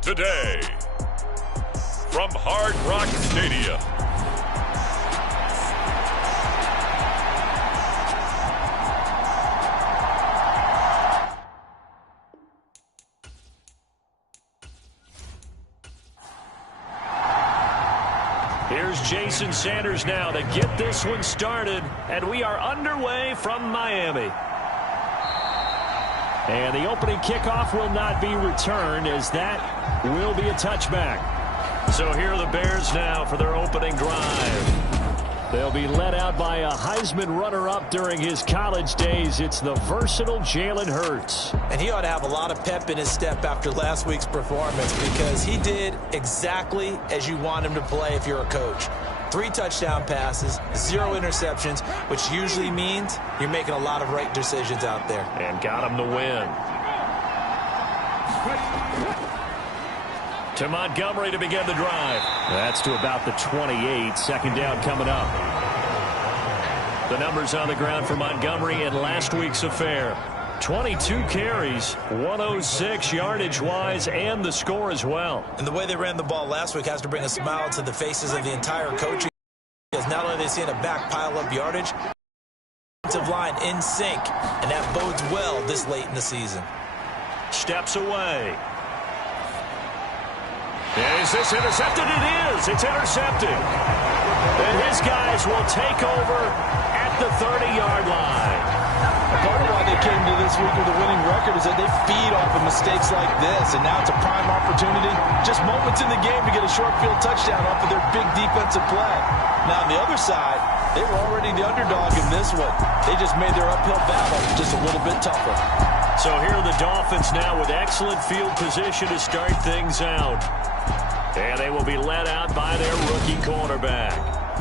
Today, from Hard Rock Stadium, here's Jason Sanders now to get this one started, and we are underway from Miami. And the opening kickoff will not be returned, as that will be a touchback. So here are the Bears now for their opening drive. They'll be led out by a Heisman runner-up during his college days. It's the versatile Jalen Hurts. And he ought to have a lot of pep in his step after last week's performance, because he did exactly as you want him to play if you're a coach. 3 touchdown passes, 0 interceptions, which usually means you're making a lot of right decisions out there. And got him the win. To Montgomery to begin the drive. That's to about the 28. Second down coming up. The numbers on the ground for Montgomery in last week's affair. 22 carries, 106 yardage-wise, and the score as well. And the way they ran the ball last week has to bring a smile to the faces of the entire coaching, because not only are they seeing a back pile up yardage, offensive line in sync, and that bodes well this late in the season. Steps away. Is this intercepted? It is. It's intercepted. And his guys will take over at the 30-yard line. Part of why they came to this week with a winning record is that they feed off of mistakes like this, and now it's a prime opportunity, just moments in the game, to get a short field touchdown off of their big defensive play. Now on the other side, they were already the underdog in this one. They just made their uphill battle just a little bit tougher. So here are the Dolphins now with excellent field position to start things out. And they will be led out by their rookie cornerback.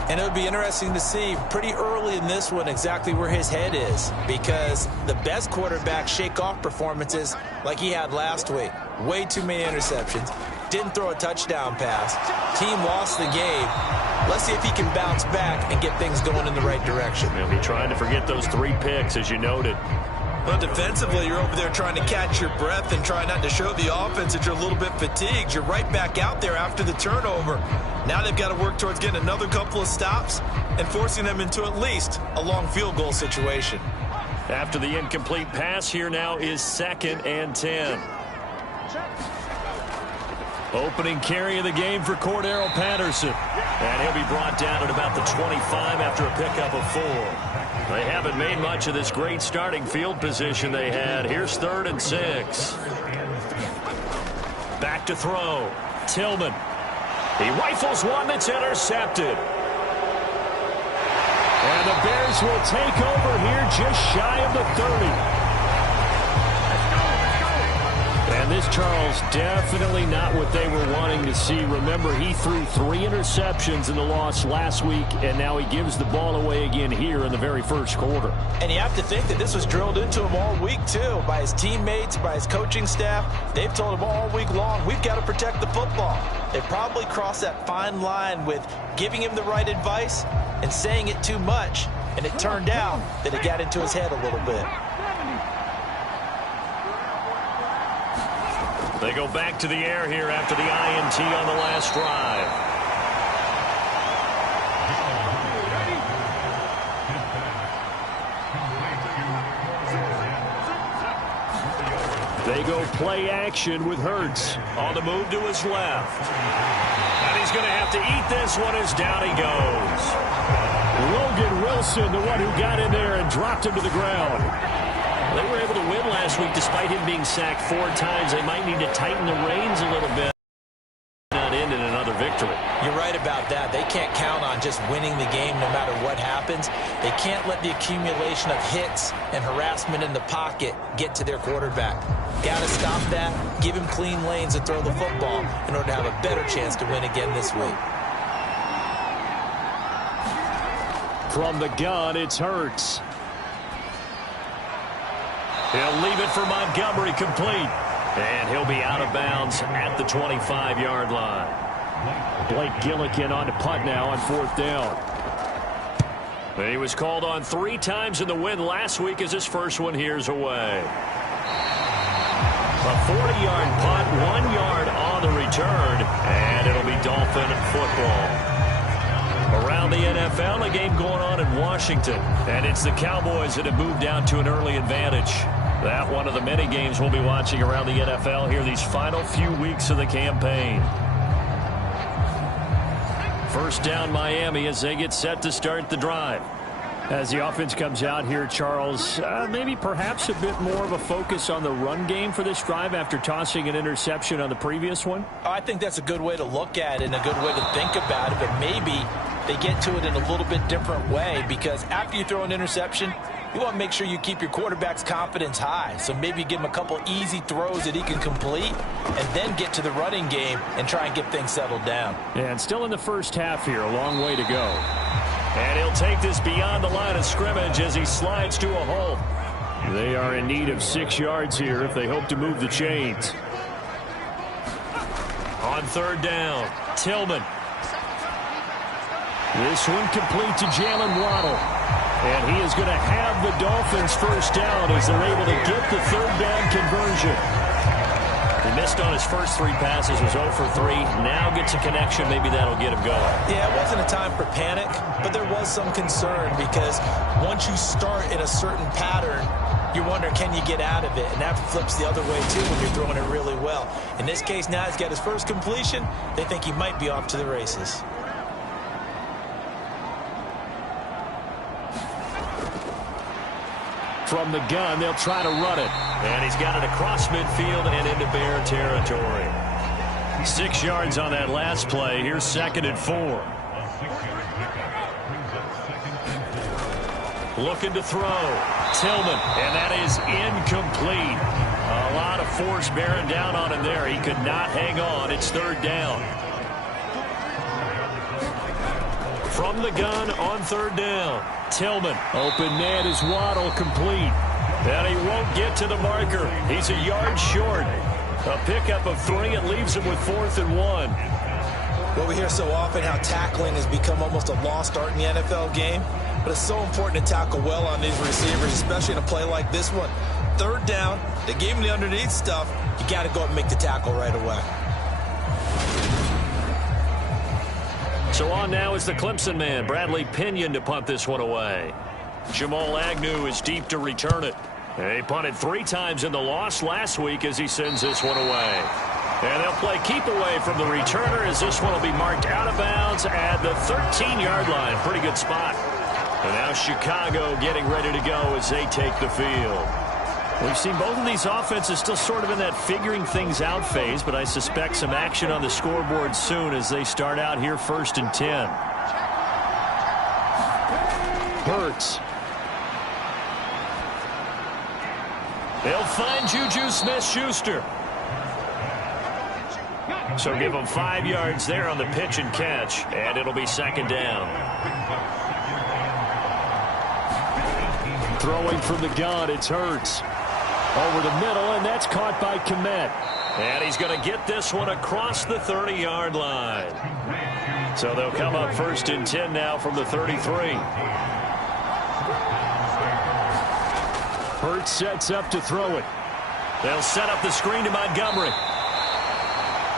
And it would be interesting to see pretty early in this one exactly where his head is, because the best quarterbacks shake off performances like he had last week. Way too many interceptions. Didn't throw a touchdown pass. Team lost the game. Let's see if he can bounce back and get things going in the right direction. He'll be trying to forget those 3 picks, as you noted. Well, defensively, you're over there trying to catch your breath and try not to show the offense that you're a little bit fatigued. You're right back out there after the turnover. Now they've got to work towards getting another couple of stops and forcing them into at least a long field goal situation. After the incomplete pass, here now is 2nd and 10. Opening carry of the game for Cordero Patterson. And he'll be brought down at about the 25 after a pickup of 4. They haven't made much of this great starting field position they had. Here's 3rd and 6. Back to throw. Tillman. He rifles one that's intercepted. And the Bears will take over here just shy of the 30. And this, Charles, definitely not what they were wanting to see. Remember, he threw 3 interceptions in the loss last week, and now he gives the ball away again here in the very first quarter. And you have to think that this was drilled into him all week, too, by his teammates, by his coaching staff. They've told him all week long, we've got to protect the football. They probably crossed that fine line with giving him the right advice and saying it too much, and it turned out that it got into his head a little bit. They go back to the air here after the INT on the last drive. They go play action with Hurts on the move to his left. And he's going to have to eat this one as down he goes. Logan Wilson, the one who got in there and dropped him to the ground. They were able to win last week despite him being sacked 4 times. They might need to tighten the reins a little bit. Not end in another victory. after it. You're right about that. They can't count on just winning the game no matter what happens. They can't let the accumulation of hits and harassment in the pocket get to their quarterback. Got to stop that, give him clean lanes to throw the football in order to have a better chance to win again this week. From the gun, it's Hurts. He'll leave it for Montgomery, complete. And he'll be out of bounds at the 25-yard line. Blake Gillikin on to punt now on 4th down. He was called on 3 times in the win last week as his first one here's away. A 40-yard punt, 1 yard on the return, and it'll be Dolphin football. Around the NFL, a game going on in Washington, and it's the Cowboys that have moved down to an early advantage. That one of the many games we'll be watching around the NFL here these final few weeks of the campaign. First down Miami as they get set to start the drive. As the offense comes out here, Charles, maybe perhaps a bit more of a focus on the run game for this drive after tossing an interception on the previous one? I think that's a good way to look at it and a good way to think about it, but maybe they get to it in a little bit different way, because after you throw an interception, you want to make sure you keep your quarterback's confidence high. So maybe give him a couple easy throws that he can complete and then get to the running game and try and get things settled down. And still in the first half here, a long way to go. And he'll take this beyond the line of scrimmage as he slides to a hole. They are in need of 6 yards here if they hope to move the chains. On 3rd down, Tillman. This one complete to Jalen Waddle. And he is going to have the Dolphins first down as they're able to get the 3rd down conversion. He missed on his first 3 passes, was 0 for 3. Now gets a connection. Maybe that'll get him going. Yeah, it wasn't a time for panic, but there was some concern because once you start in a certain pattern, you wonder, can you get out of it? And that flips the other way, too, when you're throwing it really well. In this case, now he's got his first completion. They think he might be off to the races. From the gun, they'll try to run it. And he's got it across midfield and into Bear territory. 6 yards on that last play. Here's 2nd and 4. Looking to throw. Tillman. And that is incomplete. A lot of force bearing down on him there. He could not hang on. It's 3rd down. From the gun on 3rd down. Tillman. Open man is Waddle, complete. And he won't get to the marker. He's a yard short. A pickup of 3. It leaves him with 4th and 1. Well, we hear so often how tackling has become almost a lost art in the NFL game. But it's so important to tackle well on these receivers, especially in a play like this one. 3rd down. They gave him the underneath stuff. You got to go and make the tackle right away. So on now is the Clemson man, Bradley Pinion, to punt this one away. Jamal Agnew is deep to return it. He punted 3 times in the loss last week as he sends this one away. And they'll play keep away from the returner as this one will be marked out of bounds at the 13-yard line. Pretty good spot. And now Chicago getting ready to go as they take the field. We've seen both of these offenses still sort of in that figuring things out phase, but I suspect some action on the scoreboard soon as they start out here 1st and 10. Hurts. They'll find Juju Smith-Schuster. So give them 5 yards there on the pitch and catch, and it'll be 2nd down. Throwing from the gun, it's Hurts. Over the middle, and that's caught by Kmet. And he's going to get this one across the 30-yard line. So they'll come up 1st and 10 now from the 33. Hurts sets up to throw it. They'll set up the screen to Montgomery.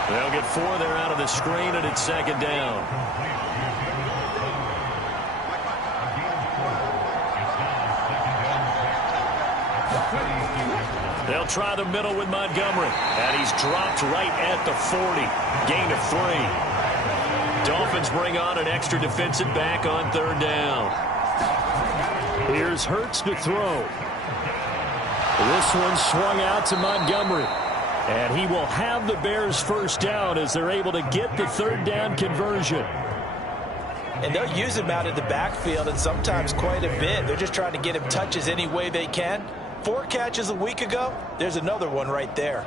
They'll get 4 there out of the screen, and it's 2nd down. They'll try the middle with Montgomery. And he's dropped right at the 40. Gain of 3. Dolphins bring on an extra defensive back on 3rd down. Here's Hurts to throw. This one swung out to Montgomery. And he will have the Bears first down as they're able to get the third down conversion. And they'll use him out in the backfield, and sometimes quite a bit. They're just trying to get him touches any way they can. 4 catches a week ago. There's another one right there.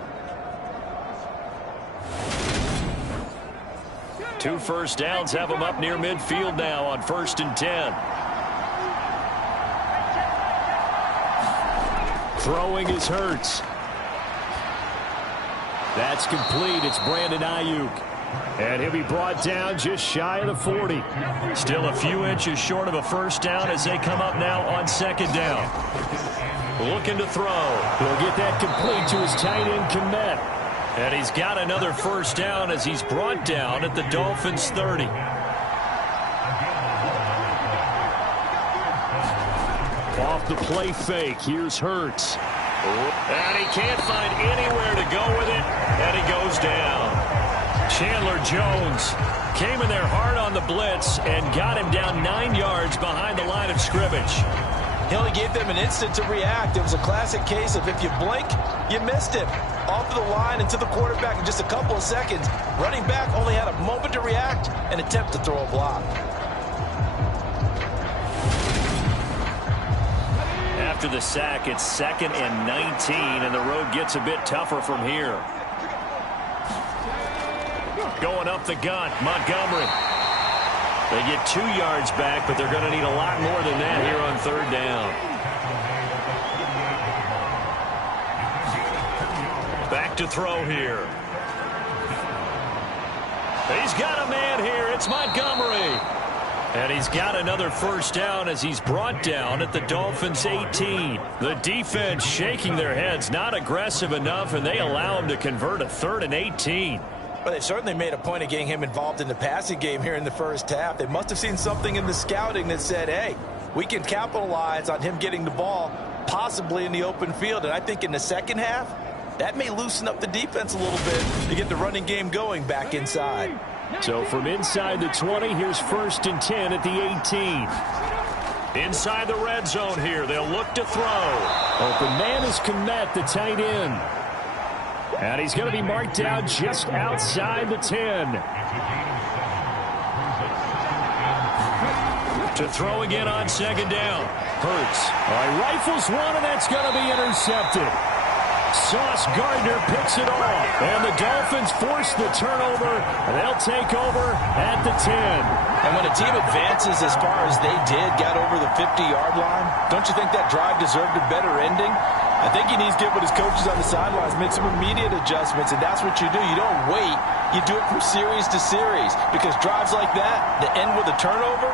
2 first downs have him up near midfield now on 1st and 10. Throwing is Hurts. That's complete. It's Brandon Ayuk. And he'll be brought down just shy of the 40. Still a few inches short of a first down as they come up now on 2nd down. Looking to throw. He'll get that complete to his tight end, Kmet. And he's got another first down as he's brought down at the Dolphins' 30. Off the play fake. Here's Hurts. And he can't find anywhere to go with it. And he goes down. Chandler Jones came in there hard on the blitz and got him down 9 yards behind the line of scrimmage. He only gave them an instant to react. It was a classic case of if you blink, you missed him. Off of the line and to the quarterback in just a couple of seconds. Running back only had a moment to react and attempt to throw a block. After the sack, it's 2nd and 19, and the road gets a bit tougher from here. Going up the gut, Montgomery. They get 2 yards back, but they're going to need a lot more than that here on 3rd down. Back to throw here. He's got a man here. It's Montgomery. And he's got another first down as he's brought down at the Dolphins' 18. The defense shaking their heads, not aggressive enough, and they allow him to convert a 3rd and 18. Well, they certainly made a point of getting him involved in the passing game here in the first half. They must have seen something in the scouting that said, hey, we can capitalize on him getting the ball possibly in the open field. And I think in the second half, that may loosen up the defense a little bit to get the running game going back inside. So from inside the 20, here's 1st and 10 at the 18. Inside the red zone here, they'll look to throw. Open man is Kmet, the tight end. And he's going to be marked down just outside the 10. To throw again on 2nd down. Hurts. Rifles one, and that's going to be intercepted. Sauce Gardner picks it off. And the Dolphins force the turnover, and they'll take over at the 10. And when a team advances as far as they did, got over the 50-yard line, don't you think that drive deserved a better ending? I think he needs to get with his coaches on the sidelines, make some immediate adjustments, and that's what you do. You don't wait. You do it from series to series, because drives like that end with a turnover,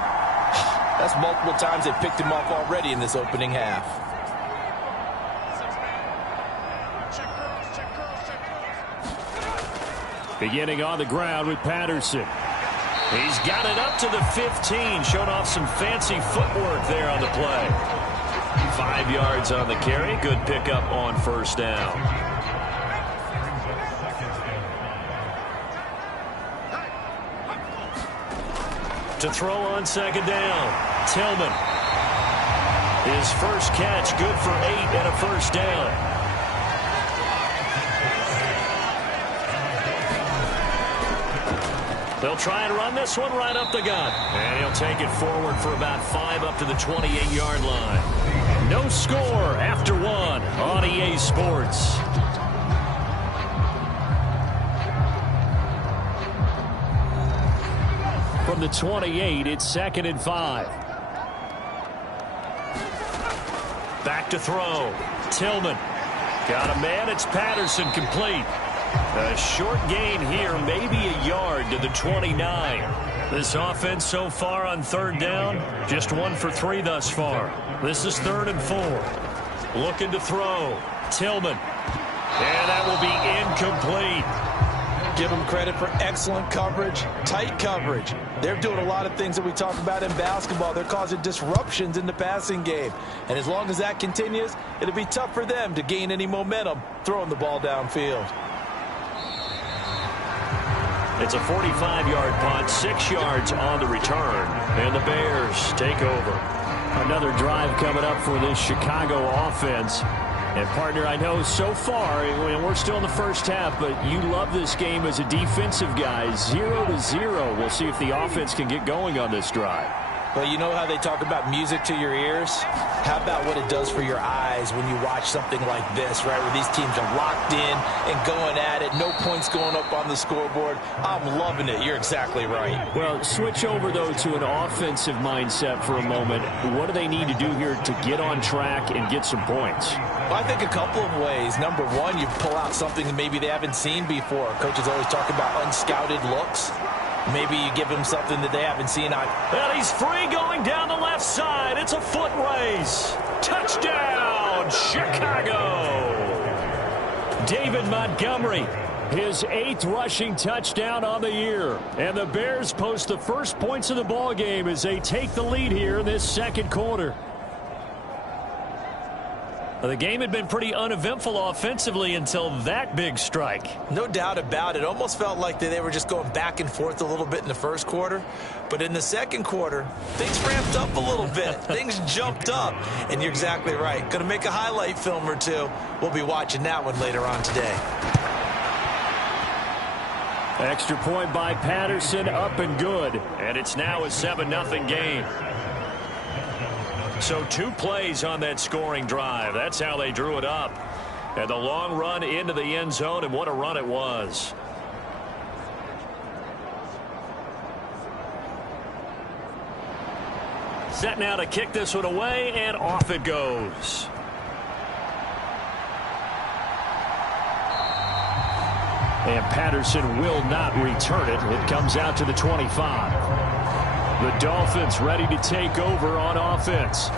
that's multiple times they picked him off already in this opening half. Beginning on the ground with Patterson. He's got it up to the 15, showing off some fancy footwork there on the play. 5 yards on the carry. Good pickup on 1st down. To throw on 2nd down. Tillman. His first catch, good for 8 and a first down. They'll try and run this one right up the gut. And he'll take it forward for about 5 up to the 28-yard line. No score after 1 on EA Sports. From the 28, it's 2nd and 5. Back to throw. Tillman. Got a man. It's Patterson, complete. A short gain here, maybe a yard to the 29. This offense so far on 3rd down, just 1 for 3 thus far. This is 3rd and 4. Looking to throw. Tillman. And that will be incomplete. Give them credit for excellent coverage, tight coverage. They're doing a lot of things that we talk about in basketball. They're causing disruptions in the passing game. And as long as that continues, it'll be tough for them to gain any momentum throwing the ball downfield. It's a 45-yard punt, 6 yards on the return, and the Bears take over. Another drive coming up for this Chicago offense. And, partner, I know so far, and we're still in the first half, but you love this game as a defensive guy. 0-0. We'll see if the offense can get going on this drive. Well, you know how they talk about music to your ears? How about what it does for your eyes when you watch something like this, right, where these teams are locked in and going at it, no points going up on the scoreboard? I'm loving it. You're exactly right. Well, switch over, though, to an offensive mindset for a moment. What do they need to do here to get on track and get some points? Well, I think a couple of ways. Number one, you pull out something that maybe they haven't seen before. Coaches always talk about unscouted looks. Maybe you give them something that they haven't seen. And he's free going down the left side. It's a foot race. Touchdown, Chicago. David Montgomery, his 8th rushing touchdown on the year. And the Bears post the first points of the ball game as they take the lead here in this second quarter. The game had been pretty uneventful offensively until that big strike. No doubt about it. Almost felt like they were just going back and forth a little bit in the first quarter. But in the second quarter, things ramped up a little bit. Things jumped up. And you're exactly right. Going to make a highlight film or two. We'll be watching that one later on today. Extra point by Patterson, up and good. And it's now a 7-0 game. So 2 plays on that scoring drive. That's how they drew it up. And the long run into the end zone, and what a run it was. Set now to kick this one away, and off it goes. And Patterson will not return it. It comes out to the 25. The Dolphins ready to take over on offense.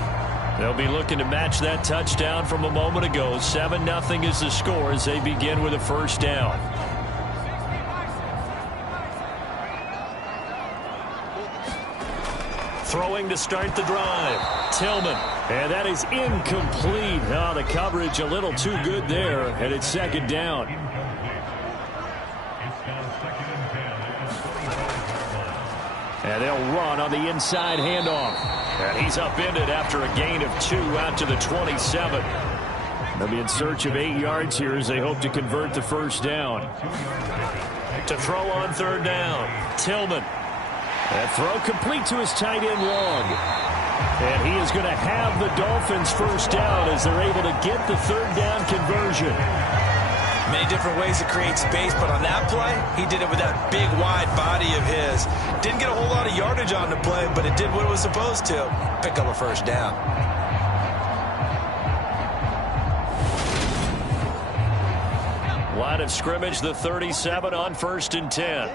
They'll be looking to match that touchdown from a moment ago. 7-0 is the score as they begin with a first down. Throwing to start the drive. Tillman. And that is incomplete. Oh, the coverage a little too good there. And it's second down. And they'll run on the inside handoff. And he's upended after a gain of 2 out to the 27. They'll be in search of 8 yards here as they hope to convert the first down. To throw on third down, Tillman. That throw complete to his tight end Long. And he is going to have the Dolphins first down as they're able to get the third down conversion. Many different ways to create space, but on that play, he did it with that big, wide body of his. Didn't get a whole lot of yardage on the play, but it did what it was supposed to. Pick up a first down. Line of scrimmage, the 37 on 1st and 10.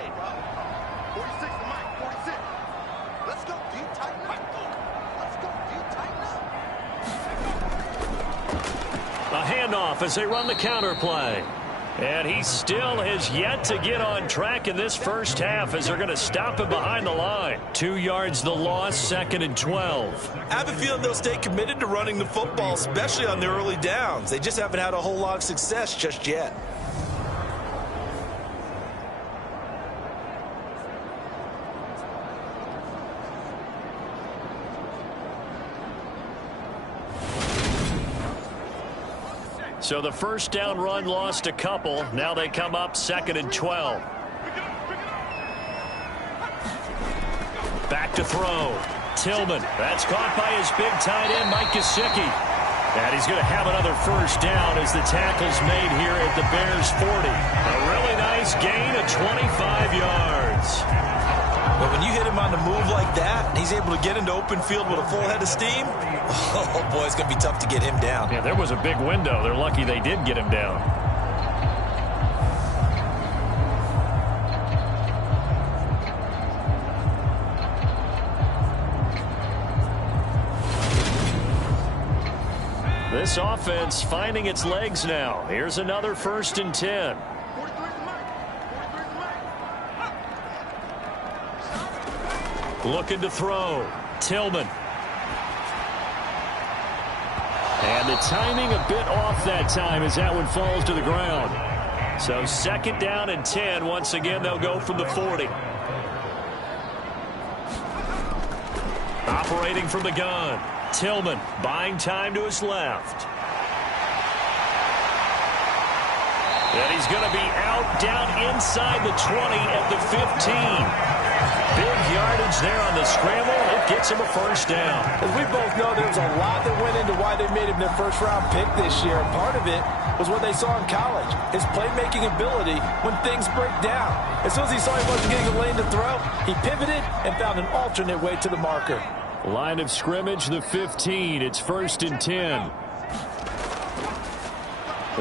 A handoff as they run the counter play. And he still has yet to get on track in this first half as they're going to stop him behind the line. 2 yards the loss, 2nd and 12. I have a feeling they'll stay committed to running the football, especially on their early downs. They just haven't had a whole lot of success just yet. So the first down run lost a couple. Now they come up 2nd and 12. Back to throw. Tillman. That's caught by his big tight end, Mike Gesicki. And he's going to have another first down as the tackle's made here at the Bears 40. A really nice gain of 25 yards. But when you hit him on the move like that, and he's able to get into open field with a full head of steam, oh boy, it's going to be tough to get him down. Yeah, there was a big window. They're lucky they did get him down. This offense finding its legs now. Here's another 1st and 10. Looking to throw. Tillman. And the timing a bit off that time as that one falls to the ground. So 2nd down and 10. Once again, they'll go from the 40. Operating from the gun. Tillman buying time to his left. And he's going to be out down inside the 20 at the 15. Big yardage there on the scramble. It gets him a first down. As we both know, there's a lot that went into why they made him their first-round pick this year. And part of it was what they saw in college, his playmaking ability when things break down. As soon as he saw he wasn't getting a lane to throw, he pivoted and found an alternate way to the marker. Line of scrimmage, the 15. It's 1st and 10.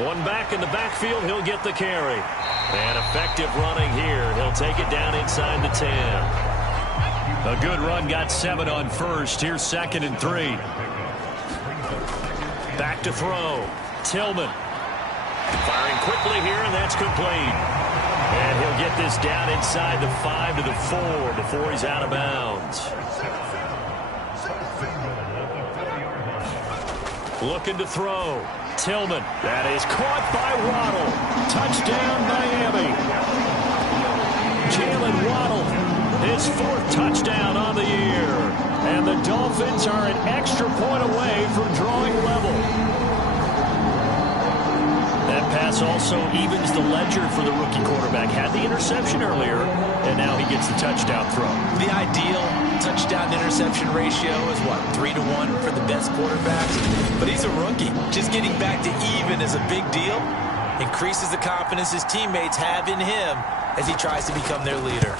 One back in the backfield. He'll get the carry. And effective running here. He'll take it down inside the 10. A good run, got 7 on first. Here's 2nd and 3. Back to throw. Tillman. Firing quickly here, and that's complete. And he'll get this down inside the 5 to the 4 before he's out of bounds. Looking to throw. Tillman. That is caught by Waddle. Touchdown, Miami. Jalen Waddle, his 4th touchdown on the year. And the Dolphins are an extra point away from drawing level. That pass also evens the ledger for the rookie quarterback. Had the interception earlier, and now he gets the touchdown throw. The ideal touchdown-interception ratio is, what, 3-to-1 for the best quarterbacks? But he's a rookie. Just getting back to even is a big deal. Increases the confidence his teammates have in him as he tries to become their leader.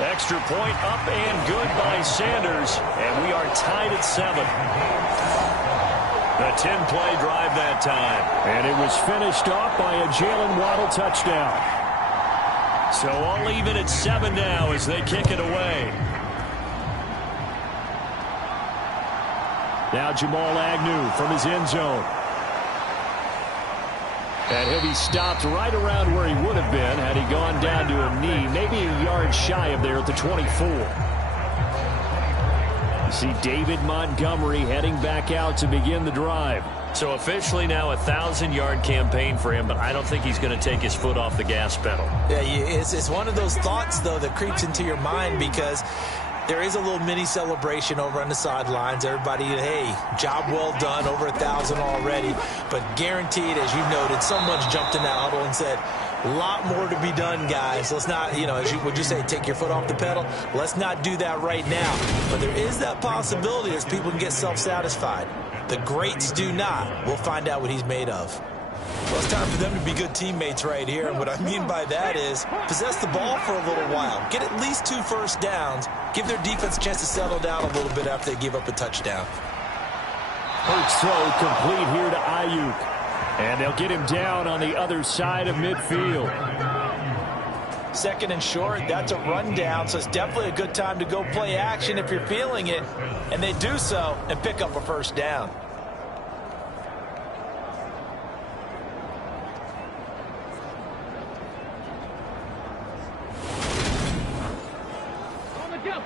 Extra point up and good by Sanders, and we are tied at 7. A 10-play drive that time. And it was finished off by a Jalen Waddle touchdown. So all even at 7 now as they kick it away. Now Jamal Agnew from his end zone. And he'll be stopped right around where he would have been had he gone down to a knee, maybe a yard shy of there at the 24. You see David Montgomery heading back out to begin the drive. So officially now a 1,000-yard campaign for him, but I don't think he's going to take his foot off the gas pedal. Yeah, it's one of those thoughts, though, that creeps into your mind because there is a little mini celebration over on the sidelines. Everybody, hey, job well done, over 1,000 already. But guaranteed, as you noted, someone's jumped in that huddle and said, a lot more to be done, guys. Let's not, would you say, take your foot off the pedal? Let's not do that right now. But there is that possibility as people can get self-satisfied. The greats do not. We'll find out what he's made of. Well, it's time for them to be good teammates right here. And what I mean by that is possess the ball for a little while. Get at least 2 first downs. Give their defense a chance to settle down a little bit after they give up a touchdown. Hurts throw complete here to Ayuk. And they'll get him down on the other side of midfield. 2nd and short, that's a rundown, so it's definitely a good time to go play action if you're feeling it. And they do so and pick up a first down.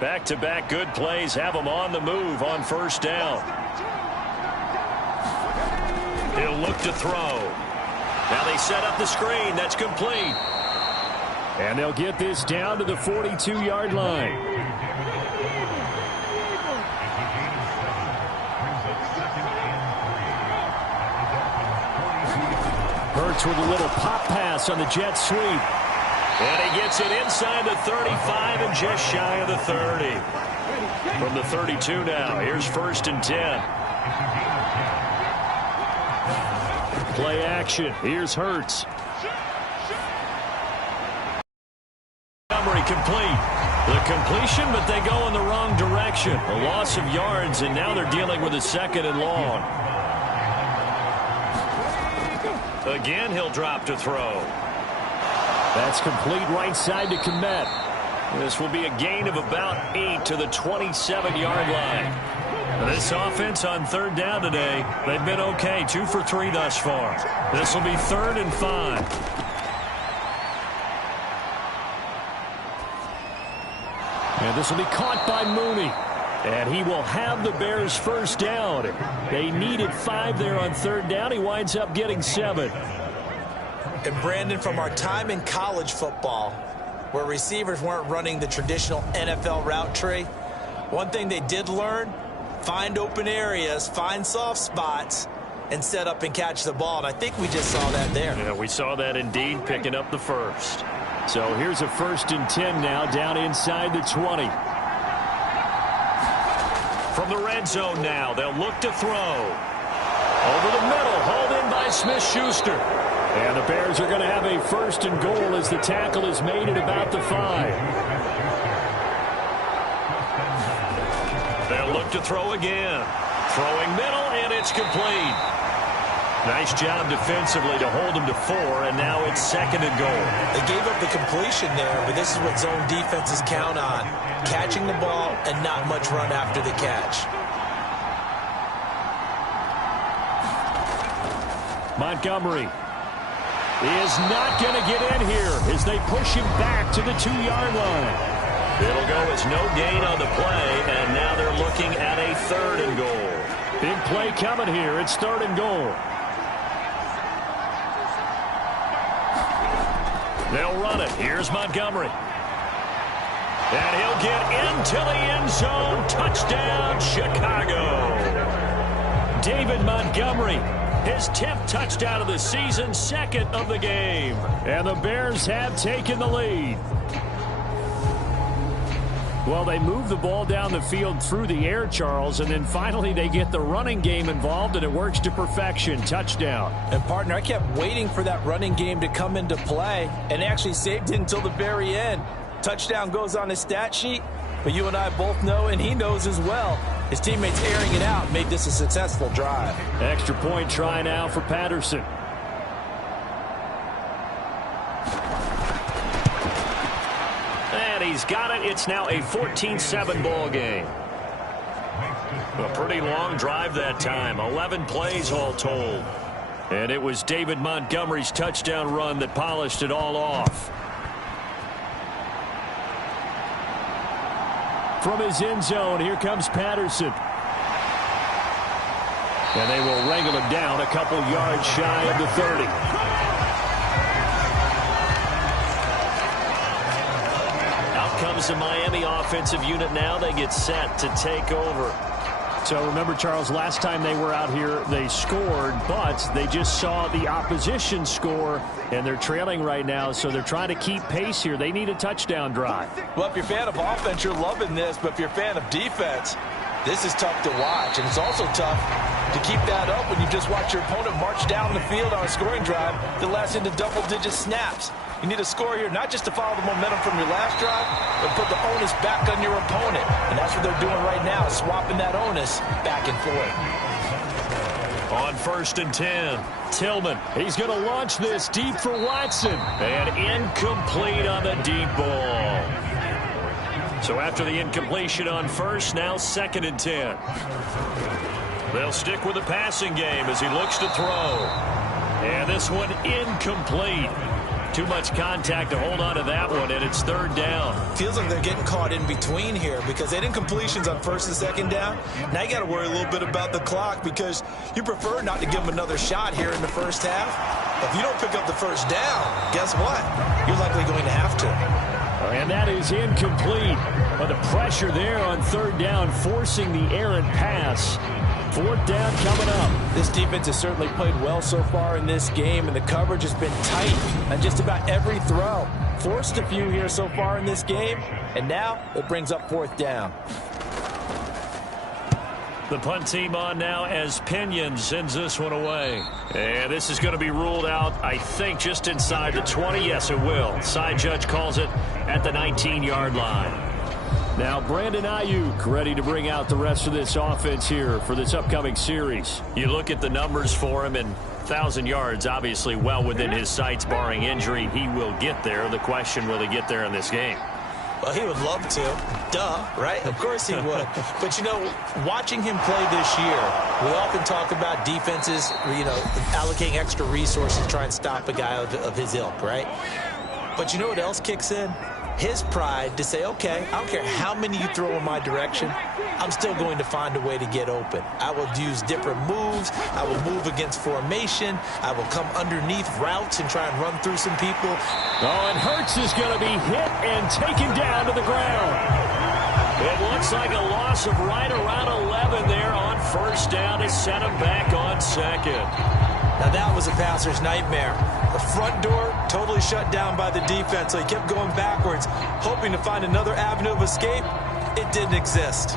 Back-to-back good plays have them on the move on first down. He'll look to throw. Now they set up the screen. That's complete. And they'll get this down to the 42-yard line. Hurts with a little pop pass on the jet sweep. And he gets it inside the 35 and just shy of the 30. From the 32 now, here's 1st and 10. Play action. Here's Hurts. Montgomery complete. The completion, but they go in the wrong direction. A loss of yards, and now they're dealing with a 2nd and long. Again, he'll drop to throw. That's complete right side to Kmet. This will be a gain of about 8 to the 27-yard line. This offense on 3rd down today, they've been okay. 2 for 3 thus far. This will be 3rd and 5. And this will be caught by Mooney. And he will have the Bears first down. They needed 5 there on 3rd down. He winds up getting 7. And Brandon, from our time in college football, where receivers weren't running the traditional NFL route tree, one thing they did learn, find open areas, find soft spots, and set up and catch the ball. And I think we just saw that there. Yeah, we saw that indeed, picking up the first. So here's a 1st and 10 now, down inside the 20. From the red zone now, they'll look to throw. Over the middle, hauled in by Smith-Schuster. And the Bears are going to have a 1st and goal as the tackle is made at about the 5. They'll look to throw again. Throwing middle, and it's complete. Nice job defensively to hold him to 4, and now it's 2nd and goal. They gave up the completion there, but this is what zone defenses count on. Catching the ball and not much run after the catch. Montgomery is not going to get in here as they push him back to the 2-yard line. It'll go as no gain on the play, and now they're looking at a 3rd and goal. Big play coming here. It's 3rd and goal. They'll run it. Here's Montgomery. And he'll get into the end zone. Touchdown, Chicago. David Montgomery, his 10th touchdown of the season, 2nd of the game. And the Bears have taken the lead. Well, they move the ball down the field through the air, Charles, and then finally they get the running game involved, and it works to perfection. Touchdown. And, partner, I kept waiting for that running game to come into play, and actually saved it until the very end. Touchdown goes on his stat sheet, but you and I both know, and he knows as well, his teammates airing it out made this a successful drive. Extra point try now for Patterson. And he's got it. It's now a 14-7 ball game. A pretty long drive that time. 11 plays all told. And it was David Montgomery's touchdown run that polished it all off. From his end zone, here comes Patterson. And they will wrangle him down a couple yards shy of the 30. Out comes the Miami offensive unit now. They get set to take over. So remember, Charles, last time they were out here, they scored, but they just saw the opposition score, and they're trailing right now, so they're trying to keep pace here. They need a touchdown drive. Well, if you're a fan of offense, you're loving this, but if you're a fan of defense, this is tough to watch, and it's also tough to keep that up when you just watch your opponent march down the field on a scoring drive that lasts into double-digit snaps. You need a score here, not just to follow the momentum from your last drive, but put the onus back on your opponent. And that's what they're doing right now, swapping that onus back and forth. On 1st and 10, Tillman. He's going to launch this deep for Watson. And incomplete on the deep ball. So after the incompletion on 1st, now 2nd and 10. They'll stick with the passing game as he looks to throw. And this one incomplete. Too much contact to hold on to that one, and it's 3rd down. Feels like they're getting caught in between here because they did incompletions on 1st and 2nd down. Now you got to worry a little bit about the clock because you prefer not to give them another shot here in the first half. If you don't pick up the 1st down, guess what? You're likely going to have to. And that is incomplete. But the pressure there on 3rd down, forcing the errant pass. 4th down coming up. This defense has certainly played well so far in this game, and the coverage has been tight on just about every throw. Forced a few here so far in this game, and now it brings up 4th down. The punt team on now as Pinion sends this one away. And this is going to be ruled out, I think, just inside the 20. Yes, it will. Side judge calls it at the 19-yard line. Now Brandon Ayuk ready to bring out the rest of this offense here for this upcoming series. You look at the numbers for him, and 1,000 yards obviously well within his sights barring injury. He will get there. The question, will he get there in this game? Well, he would love to. Duh, right? Of course he would. But, you know, watching him play this year, we often talk about defenses, you know, allocating extra resources to try and stop a guy of his ilk, right? But you know what else kicks in? His pride to say, okay, I don't care how many you throw in my direction, I'm still going to find a way to get open. I will use different moves. I will move against formation. I will come underneath routes and try and run through some people. Oh, and Hurts is going to be hit and taken down to the ground. It looks like a loss of right around 11 there on first down to set him back on second. Now that was a passer's nightmare. The front door totally shut down by the defense, so he kept going backwards, hoping to find another avenue of escape. It didn't exist.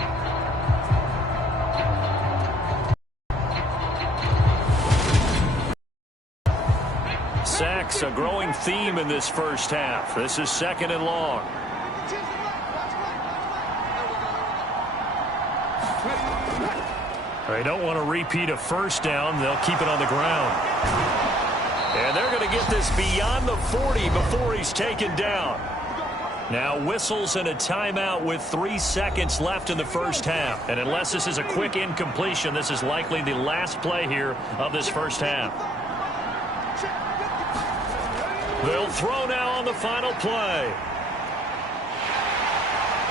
Sacks, a growing theme in this first half. This is 2nd and long. They don't want to repeat a first down. They'll keep it on the ground. And they're going to get this beyond the 40 before he's taken down. Now whistles and a timeout with 3 seconds left in the first half. And unless this is a quick incompletion, this is likely the last play here of this first half. They'll throw now on the final play.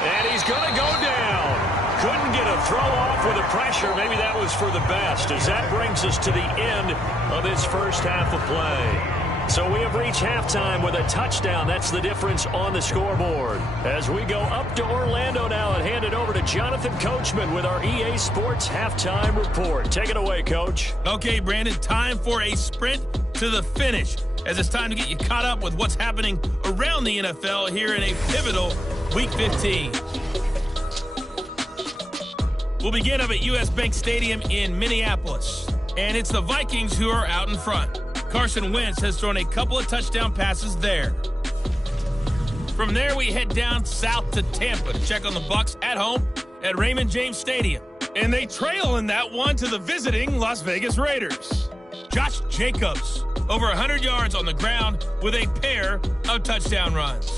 And he's going to go down. Couldn't get a throw off with the pressure. Maybe that was for the best, as that brings us to the end of this first half of play. So we have reached halftime with a touchdown. That's the difference on the scoreboard. As we go up to Orlando now and hand it over to Jonathan Coachman with our EA Sports Halftime Report. Take it away, Coach. Okay, Brandon, time for a sprint to the finish, as it's time to get you caught up with what's happening around the NFL here in a pivotal Week 15. We'll begin up at U.S. Bank Stadium in Minneapolis, and it's the Vikings who are out in front. Carson Wentz has thrown a couple of touchdown passes there. From there, we head down south to Tampa to check on the Bucs at home at Raymond James Stadium. And they trail in that one to the visiting Las Vegas Raiders. Josh Jacobs, over 100 yards on the ground with a pair of touchdown runs.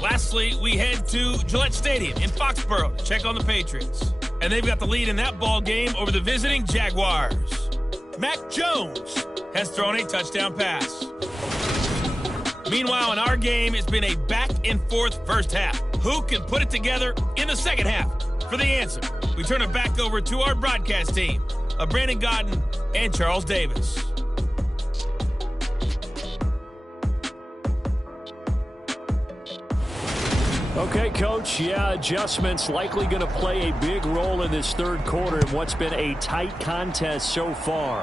Lastly, we head to Gillette Stadium in Foxborough to check on the Patriots. And they've got the lead in that ball game over the visiting Jaguars. Mac Jones has thrown a touchdown pass. Meanwhile, in our game, it's been a back-and-forth first half. Who can put it together in the second half? For the answer, we turn it back over to our broadcast team of Brandon Godden and Charles Davis. Okay, Coach. Yeah, adjustments likely going to play a big role in this third quarter in what's been a tight contest so far.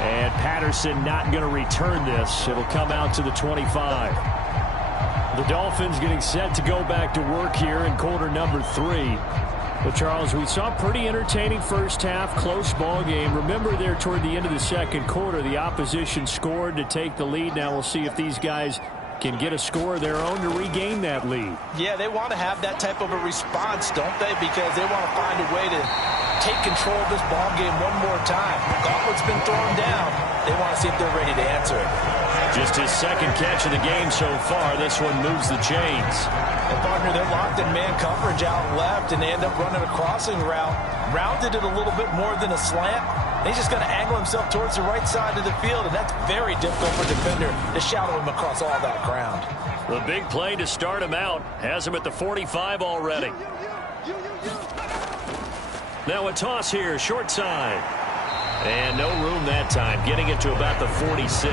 And Patterson not going to return this. It'll come out to the 25. The Dolphins getting set to go back to work here in quarter number 3. Well, Charles, we saw a pretty entertaining first half, close ball game. Remember there toward the end of the second quarter, the opposition scored to take the lead. Now we'll see if these guys can get a score of their own to regain that lead. Yeah, they want to have that type of a response, don't they? Because they want to find a way to take control of this ball game one more time. Gauntlet's been thrown down. They want to see if they're ready to answer it. Just his second catch of the game so far. This one moves the chains. And partner, they're locked in man coverage out left, and they end up running a crossing route. Rounded it a little bit more than a slant. And he's just going to angle himself towards the right side of the field, and that's very difficult for a defender to shadow him across all that ground. The big play to start him out has him at the 45 already. Now a toss here, short side. And no room that time, getting it to about the 46.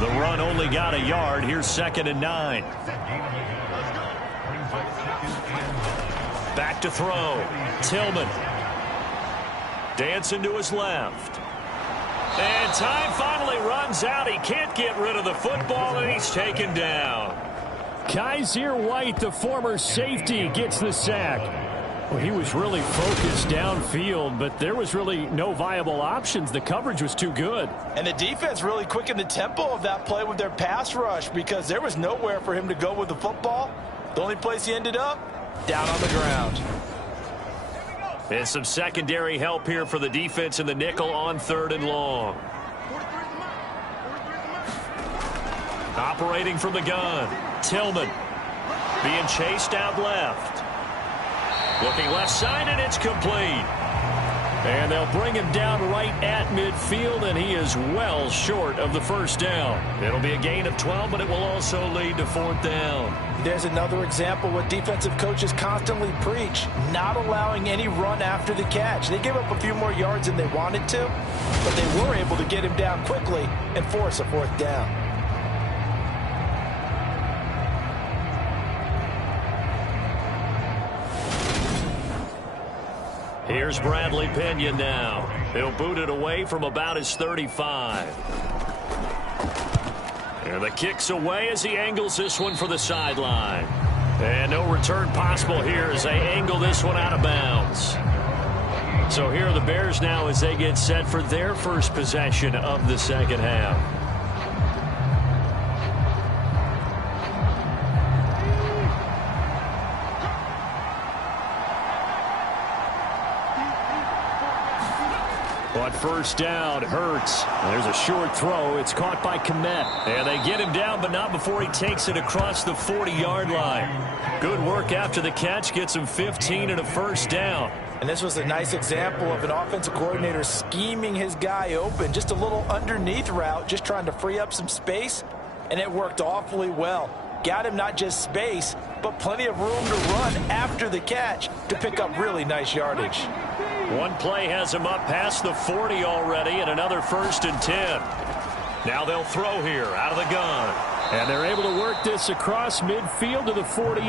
The run only got a yard. Here's 2nd and 9. Back to throw. Tillman. Dancing to his left. And time finally runs out. He can't get rid of the football, and he's taken down. Kaiser White, the former safety, gets the sack. Well, he was really focused downfield, but there was really no viable options. The coverage was too good. And the defense really quickened the tempo of that play with their pass rush, because there was nowhere for him to go with the football. The only place he ended up, down on the ground. And some secondary help here for the defense in the nickel on 3rd and long. Operating from the gun, Tillman being chased out left. Looking left side, and it's complete. And they'll bring him down right at midfield, and he is well short of the first down. It'll be a gain of 12, but it will also lead to 4th down. There's another example what defensive coaches constantly preach, not allowing any run after the catch. They gave up a few more yards than they wanted to, but they were able to get him down quickly and force a 4th down. Here's Bradley Pinion now. He'll boot it away from about his 35. And the kick's away as he angles this one for the sideline. And no return possible here as they angle this one out of bounds. So here are the Bears now as they get set for their first possession of the second half. On first down, Hurts. There's a short throw. It's caught by Kmet. And they get him down, but not before he takes it across the 40-yard line. Good work after the catch. Gets him 15 and a first down. And this was a nice example of an offensive coordinator scheming his guy open. Just a little underneath route, just trying to free up some space. And it worked awfully well. Got him not just space, but plenty of room to run after the catch to pick up really nice yardage. One play has him up past the 40 already, and another 1st and 10. Now they'll throw here out of the gun. And they're able to work this across midfield to the 48.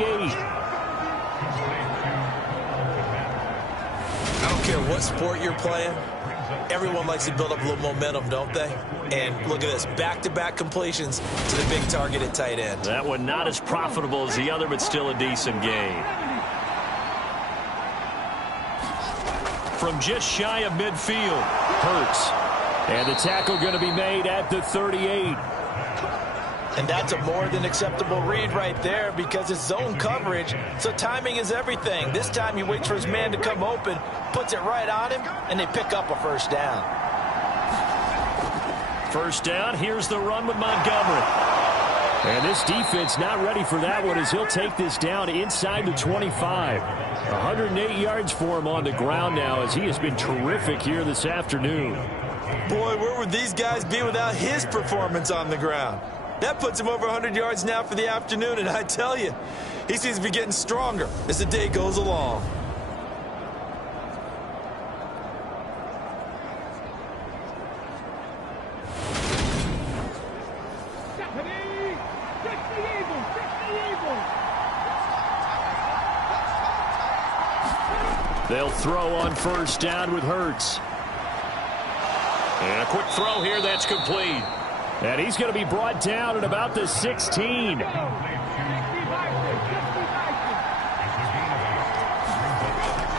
I don't care what sport you're playing. Everyone likes to build up a little momentum, don't they? And look at this, back-to-back completions to the big targeted tight end. That one not as profitable as the other, but still a decent gain. From just shy of midfield, Hurts. And the tackle going to be made at the 38. And that's a more than acceptable read right there because it's zone coverage, so timing is everything. This time he waits for his man to come open, puts it right on him, and they pick up a first down. First down, here's the run with Montgomery. And this defense not ready for that one as he'll take this down inside the 25. 108 yards for him on the ground now as he has been terrific here this afternoon. Boy, where would these guys be without his performance on the ground? That puts him over 100 yards now for the afternoon, and I tell you, he seems to be getting stronger as the day goes along. They'll throw on first down with Hurts. And a quick throw here that's complete. And he's going to be brought down at about the 16.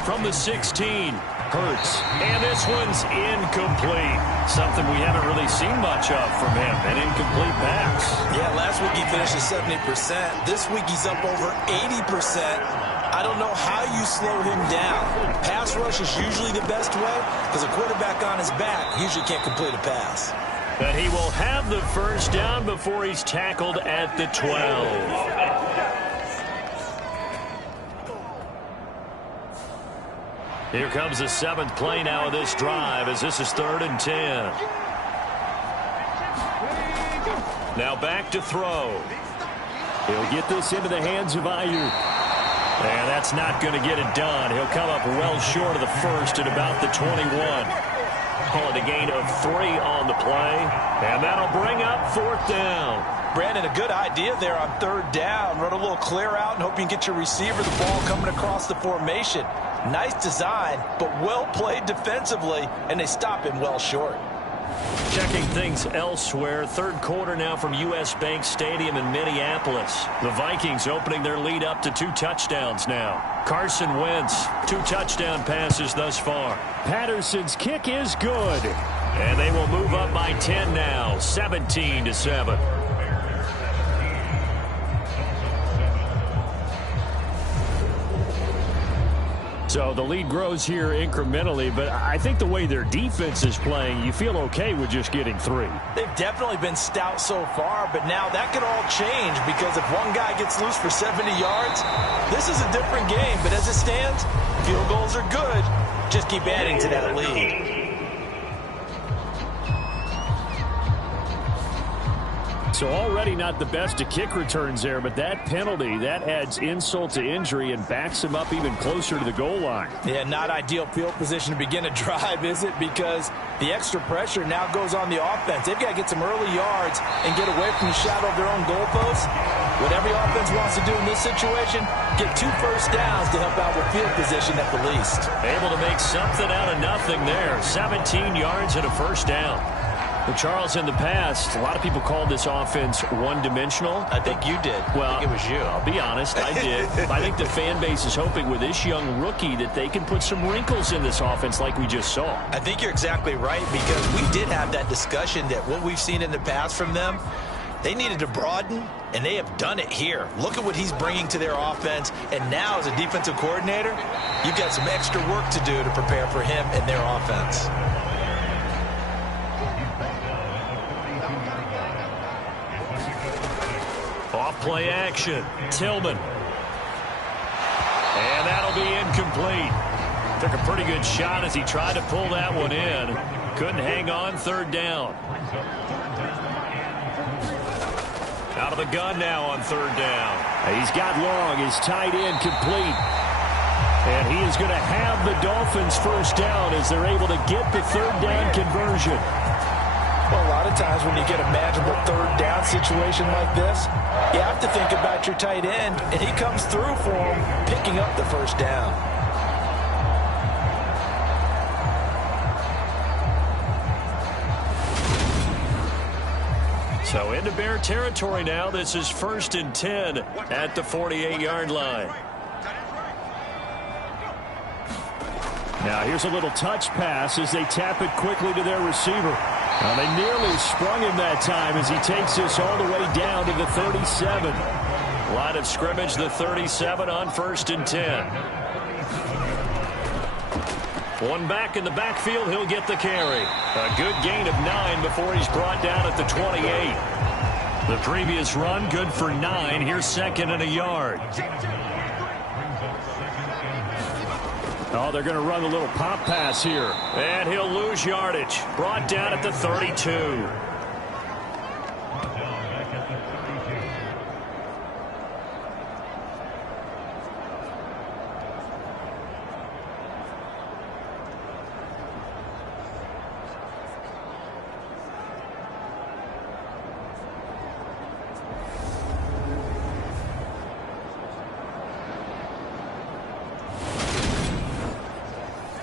From the 16, Hurts. And this one's incomplete. Something we haven't really seen much of from him, an incomplete pass. Yeah, last week he finished at 70%. This week he's up over 80%. I don't know how you slow him down. Pass rush is usually the best way because a quarterback on his back usually can't complete a pass. But he will have the first down before he's tackled at the 12. Here comes the 7th play now of this drive as this is 3rd and 10. Now back to throw. He'll get this into the hands of Ayuk. And that's not going to get it done. He'll come up well short of the first at about the 21. Call it a gain of 3 on the play. And that'll bring up 4th down. Brandon, a good idea there on 3rd down. Run a little clear out and hope you can get your receiver the ball coming across the formation. Nice design, but well played defensively, and they stop him well short. Checking things elsewhere. 3rd quarter now from U.S. Bank Stadium in Minneapolis. The Vikings opening their lead up to 2 touchdowns now. Carson Wentz, 2 touchdown passes thus far. Patterson's kick is good. And they will move up by 10 now, 17-7. So the lead grows here incrementally, but I think the way their defense is playing, you feel okay with just getting 3. They've definitely been stout so far, but now that could all change because if one guy gets loose for 70 yards, this is a different game. But as it stands, field goals are good. Just keep adding to that lead. So already not the best of kick returns there, but that penalty, that adds insult to injury and backs him up even closer to the goal line. Yeah, not ideal field position to begin a drive, is it? Because the extra pressure now goes on the offense. They've got to get some early yards and get away from the shadow of their own goalposts. What every offense wants to do in this situation, get 2 first downs to help out with field position at the least. Able to make something out of nothing there. 17 yards and a first down. Well, Charles, in the past, a lot of people called this offense one-dimensional. I think you did. Well, I think it was you. I'll be honest, I did. I think the fan base is hoping with this young rookie that they can put some wrinkles in this offense like we just saw. I think you're exactly right, because we did have that discussion that what we've seen in the past from them, they needed to broaden, and they have done it here. Look at what he's bringing to their offense, and now as a defensive coordinator, you've got some extra work to do to prepare for him and their offense. Off-play action. Tillman. And that'll be incomplete. Took a pretty good shot as he tried to pull that one in. Couldn't hang on, third down. Out of the gun now on third down. He's got long. His tight end complete. And he is going to have the Dolphins first down as they're able to get the third down conversion. Well, a lot of times when you get a manageable third down situation like this, you have to think about your tight end, and he comes through for him, picking up the first down. So into Bear territory now. This is 1st and 10 at the 48-yard line. Now here's a little touch pass as they tap it quickly to their receiver. Well, they nearly sprung him that time as he takes this all the way down to the 37. Line of scrimmage, the 37 on 1st and 10. One back in the backfield, he'll get the carry. A good gain of 9 before he's brought down at the 28. The previous run, good for 9. Here's 2nd and a yard. Oh, they're going to run a little pop pass here. And he'll lose yardage. Brought down at the 32.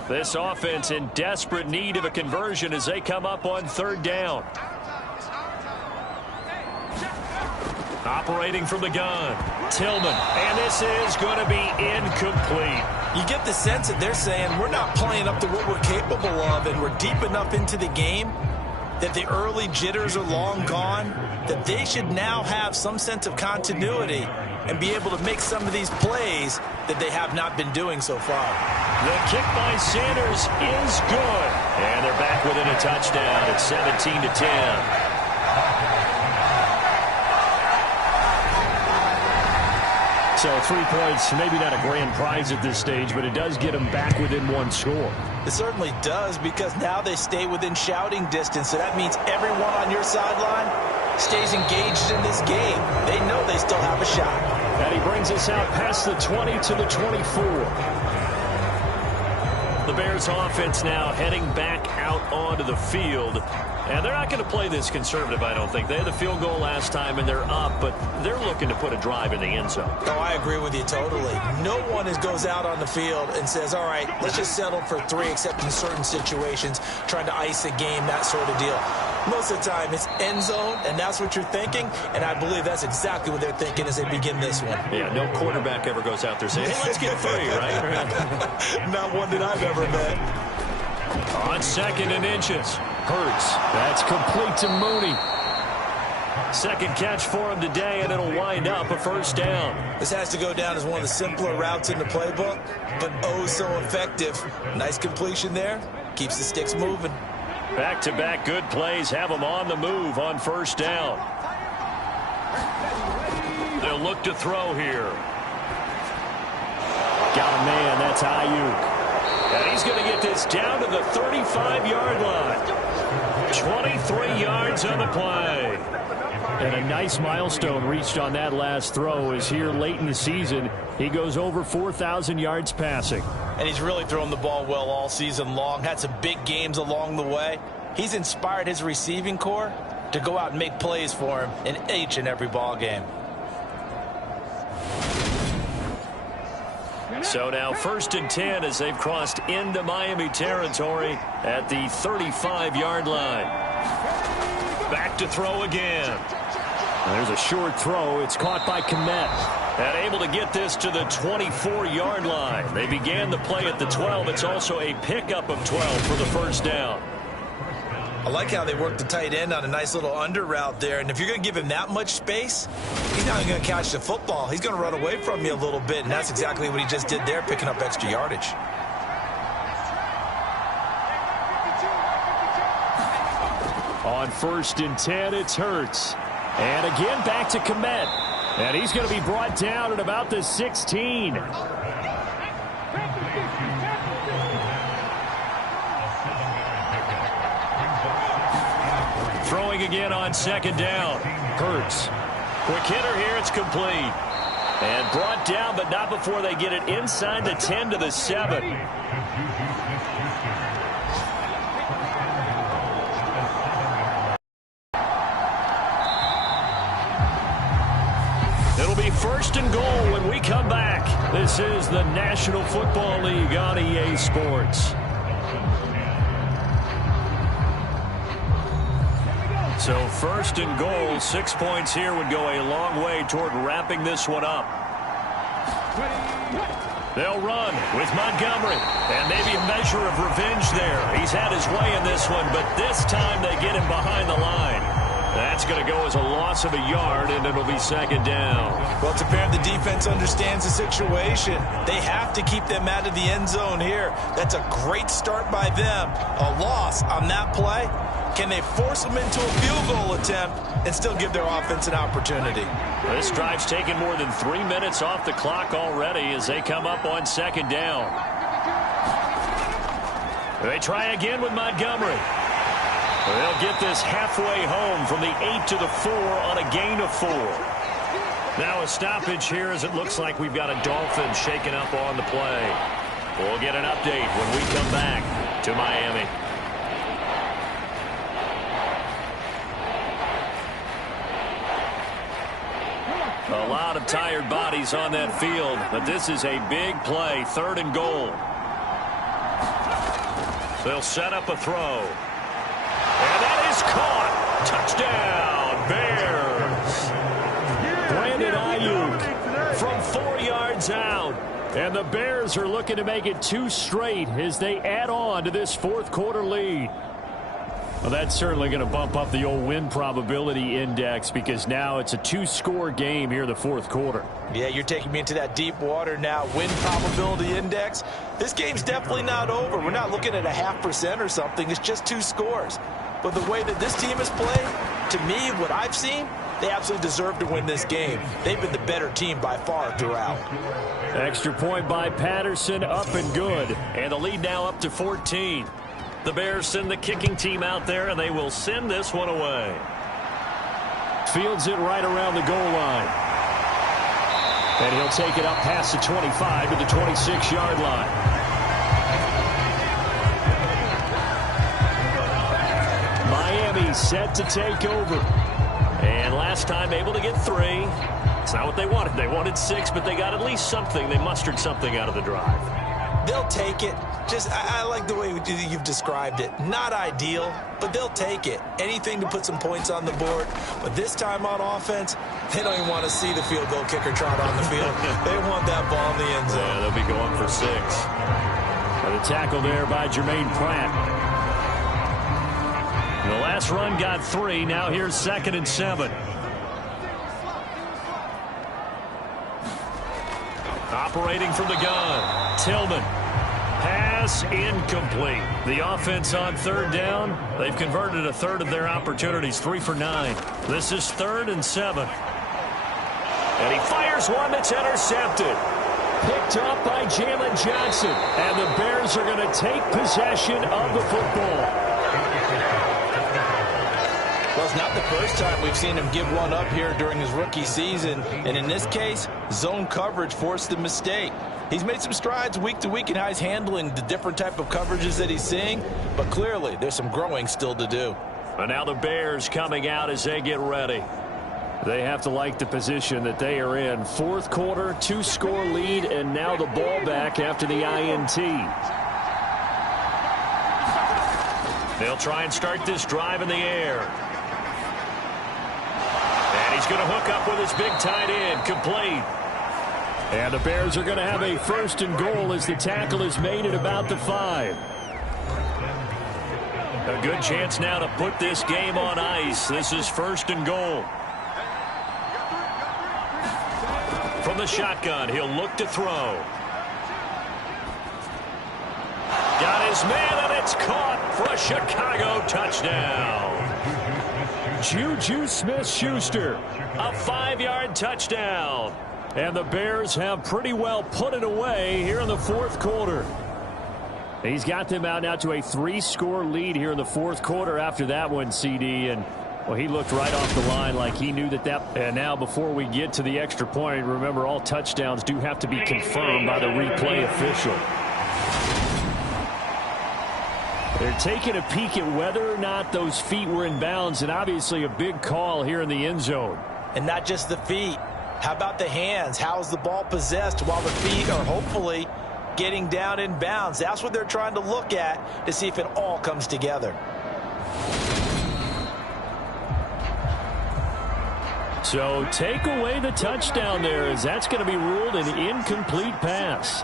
This offense in desperate need of a conversion as they come up on third down. Operating from the gun, Tillman, and this is going to be incomplete. You get the sense that they're saying we're not playing up to what we're capable of, and we're deep enough into the game that the early jitters are long gone, that they should now have some sense of continuity and be able to make some of these plays that they have not been doing so far. The kick by Sanders is good. And they're back within a touchdown at 17-10. So 3 points, maybe not a grand prize at this stage, but it does get them back within one score. It certainly does, because now they stay within shouting distance. So that means everyone on your sideline stays engaged in this game. They know they still have a shot. And he brings us out past the 20 to the 24. The Bears offense now heading back out onto the field. And they're not going to play this conservative, I don't think. They had the field goal last time, and they're up, but they're looking to put a drive in the end zone. Oh, I agree with you totally. No one goes out on the field and says, all right, let's just settle for 3, except in certain situations, trying to ice a game, that sort of deal. Most of the time, it's end zone, and that's what you're thinking, and I believe that's exactly what they're thinking as they begin this one. Yeah, no quarterback ever goes out there saying, hey, let's get 3, right? Not one that I've ever met. On 2nd and inches. Hurts. That's complete to Mooney. Second catch for him today, and it'll wind up a first down. This has to go down as one of the simpler routes in the playbook, but oh so effective. Nice completion there. Keeps the sticks moving. Back-to-back good plays have them on the move on first down. They'll look to throw here. Got a man. That's Ayuk. And he's going to get this down to the 35-yard line. 23 yards on the play. And a nice milestone reached on that last throw is here late in the season. He goes over 4,000 yards passing. And he's really thrown the ball well all season long. Had some big games along the way. He's inspired his receiving corps to go out and make plays for him in each and every ball game. So now 1st and 10 as they've crossed into Miami territory at the 35-yard line. Back to throw again. There's a short throw. It's caught by Kmet. And able to get this to the 24-yard line. They began the play at the 12. It's also a pickup of 12 for the first down. I like how they work the tight end on a nice little under route there. And if you're going to give him that much space, he's not going to catch the football. He's going to run away from you a little bit. And that's exactly what he just did there, picking up extra yardage. On 1st and 10, it's Hurts. And again, back to Kmet. And he's going to be brought down at about the 16. Throwing again on 2nd down. Hurts. Quick hitter here. It's complete. And brought down, but not before they get it inside the 10 to the 7. It'll be 1st and goal when we come back. This is the National Football League on EA Sports. So 1st and goal, 6 points here would go a long way toward wrapping this one up. They'll run with Montgomery. And maybe a measure of revenge there. He's had his way in this one, but this time they get him behind the line. That's going to go as a loss of a yard, and it'll be 2nd down. Well, it's apparent the defense understands the situation. They have to keep them out of the end zone here. That's a great start by them. A loss on that play. Can they force them into a field goal attempt and still give their offense an opportunity? This drive's taken more than 3 minutes off the clock already as they come up on 2nd down. They try again with Montgomery. They'll get this halfway home from the 8 to the 4 on a gain of 4. Now a stoppage here as it looks like we've got a Dolphins shaking up on the play. We'll get an update when we come back to Miami. A lot of tired bodies on that field, but this is a big play, 3rd and goal. They'll set up a throw. And that is caught. Touchdown, Bears. Brandon Ayuk from 4 yards out. And the Bears are looking to make it 2 straight as they add on to this 4th quarter lead. Well, that's certainly going to bump up the old win probability index because now it's a 2-score game here in the 4th quarter. Yeah, you're taking me into that deep water now. Win probability index. This game's definitely not over. We're not looking at a 0.5% or something. It's just 2 scores. But the way that this team has played, to me, what I've seen, they absolutely deserve to win this game. They've been the better team by far throughout. Extra point by Patterson, up and good. And the lead now up to 14. The Bears send the kicking team out there, and they will send this one away. Fields it right around the goal line. And he'll take it up past the 25 to the 26-yard line. Miami set to take over. And last time able to get 3. It's not what they wanted. They wanted 6, but they got at least something. They mustered something out of the drive. They'll take it. I like the way you've described it. Not ideal, but they'll take it. Anything to put some points on the board. But this time on offense, they don't even want to see the field goal kicker trot on the field. They want that ball in the end zone. Yeah, they'll be going for 6. And the tackle there by Jermaine Pratt. The last run got 3. Now here's 2nd and 7. Operating from the gun. Tillman. Pass incomplete. The offense on 3rd down. They've converted a 1/3 of their opportunities. 3 for 9. This is 3rd and 7. And he fires one that's intercepted. Picked up by Jalen Johnson. And the Bears are going to take possession of the football. Well, it's not the first time we've seen him give one up here during his rookie season. And in this case, zone coverage forced the mistake. He's made some strides week to week in how he's handling the different type of coverages that he's seeing. But clearly, there's some growing still to do. And now the Bears coming out as they get ready. They have to like the position that they are in. Fourth quarter, 2-score lead, and now the ball back after the INT. They'll try and start this drive in the air. And he's going to hook up with his big tight end, complete. And the Bears are going to have a 1st and goal as the tackle is made at about the 5. A good chance now to put this game on ice. This is 1st and goal. From the shotgun, he'll look to throw. Got his man, and it's caught for a Chicago touchdown. Juju Smith-Schuster, a 5-yard touchdown. And the Bears have pretty well put it away here in the 4th quarter. He's got them out now to a 3-score lead here in the 4th quarter after that one, CD. And, well, he looked right off the line like he knew that. And now before we get to the extra point, remember all touchdowns do have to be confirmed by the replay official. They're taking a peek at whether or not those feet were in bounds, and obviously a big call here in the end zone. And not just the feet. How about the hands? How's the ball possessed while the feet are hopefully getting down in bounds? That's what they're trying to look at to see if it all comes together. So take away the touchdown there, as that's going to be ruled an incomplete pass.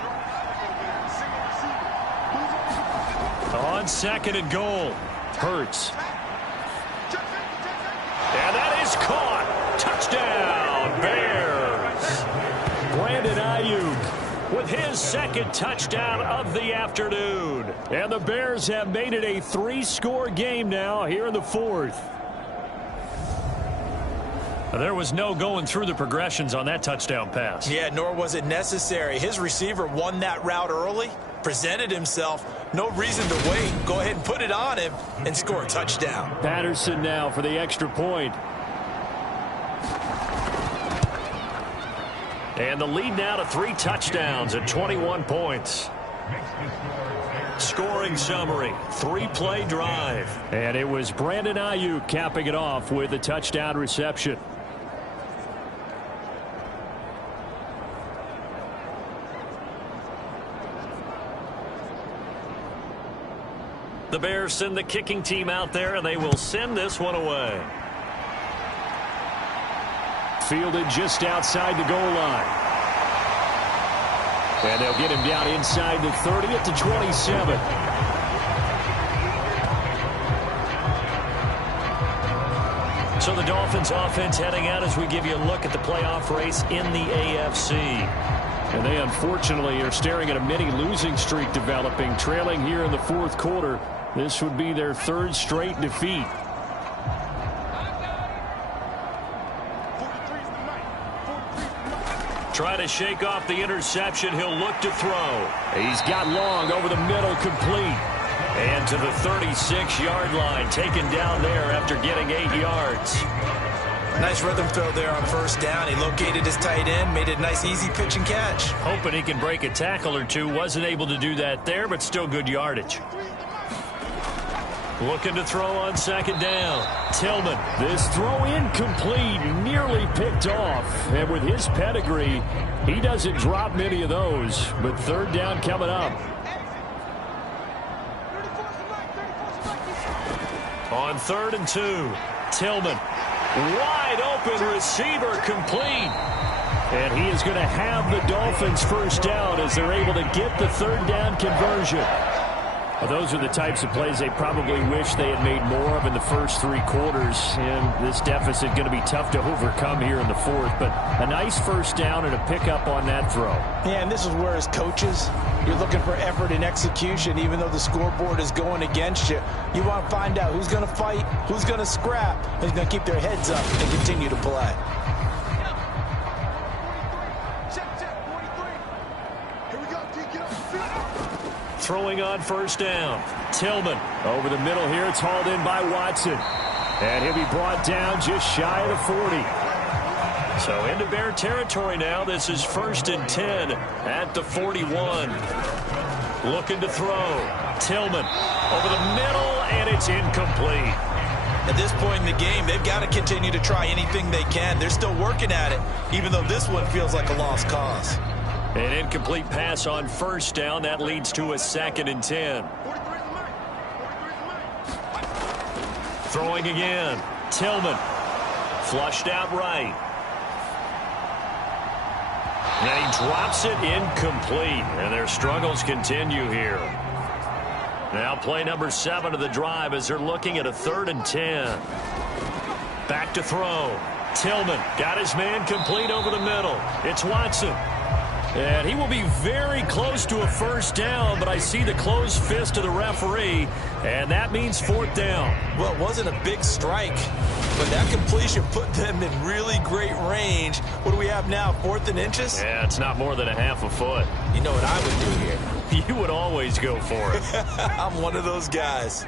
On 2nd and goal, Hurts. And that is caught. Touchdown, Bears. Brandon Ayuk with his 2nd touchdown of the afternoon. And the Bears have made it a 3-score game now here in the 4th. There was no going through the progressions on that touchdown pass. Yeah, nor was it necessary. His receiver won that route early, presented himself. No reason to wait. Go ahead and put it on him and score a touchdown. Patterson now for the extra point. And the lead now to 3 touchdowns at 21 points. Scoring summary, 3-play drive. And it was Brandon Ayuk capping it off with a touchdown reception. The Bears send the kicking team out there, and they will send this one away. Fielded just outside the goal line. And they'll get him down inside the 30 at the 27. So the Dolphins offense heading out as we give you a look at the playoff race in the AFC. And they unfortunately are staring at a mini losing streak developing, trailing here in the 4th quarter. This would be their 3rd straight defeat. Try to shake off the interception. He'll look to throw. He's got long over the middle, complete. And to the 36-yard line, taken down there after getting 8 yards. Nice rhythm throw there on 1st down. He located his tight end, made a nice easy pitch and catch. Hoping he can break a tackle or two. Wasn't able to do that there, but still good yardage. Looking to throw on 2nd down. Tillman. This throw incomplete, nearly picked off. And with his pedigree, he doesn't drop many of those. But 3rd down coming up. On 3rd and 2, Tillman. Wide open receiver, complete. And he is going to have the Dolphins 1st down as they're able to get the 3rd down conversion. Well, those are the types of plays they probably wish they had made more of in the first 3 quarters. And this deficit going to be tough to overcome here in the 4th. But a nice 1st down and a pickup on that throw. Yeah, and this is where as coaches, you're looking for effort and execution. Even though the scoreboard is going against you, you want to find out who's going to fight, who's going to scrap, and who's going to keep their heads up and continue to play. Throwing on 1st down. Tillman over the middle here. It's hauled in by Watson. And he'll be brought down just shy of the 40. So into Bear territory now. This is 1st and 10 at the 41. Looking to throw. Tillman over the middle, and it's incomplete. At this point in the game, they've got to continue to try anything they can. They're still working at it, even though this one feels like a lost cause. An incomplete pass on first down. That leads to a 2nd and 10. Throwing again. Tillman. Flushed out right. And he drops it incomplete. And their struggles continue here. Now play number 7 of the drive as they're looking at a 3rd and 10. Back to throw. Tillman got his man complete over the middle. It's Watson. And he will be very close to a first down, but I see the closed fist of the referee, and that means 4th down. Well, it wasn't a big strike, but that completion put them in really great range. What do we have now, 4th and inches? Yeah, it's not more than a half a foot. You know what I would do here? You would always go for it. I'm one of those guys.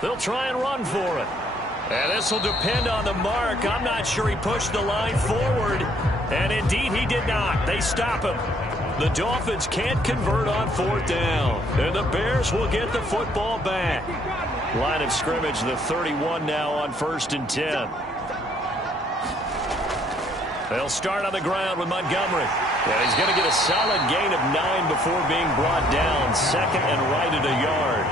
They'll try and run for it. And this will depend on the mark. I'm not sure he pushed the line forward. And indeed, he did not. They stop him. The Dolphins can't convert on 4th down. And the Bears will get the football back. Line of scrimmage, the 31 now on 1st and 10. They'll start on the ground with Montgomery. And he's going to get a solid gain of 9 before being brought down. 2nd and right at a yard.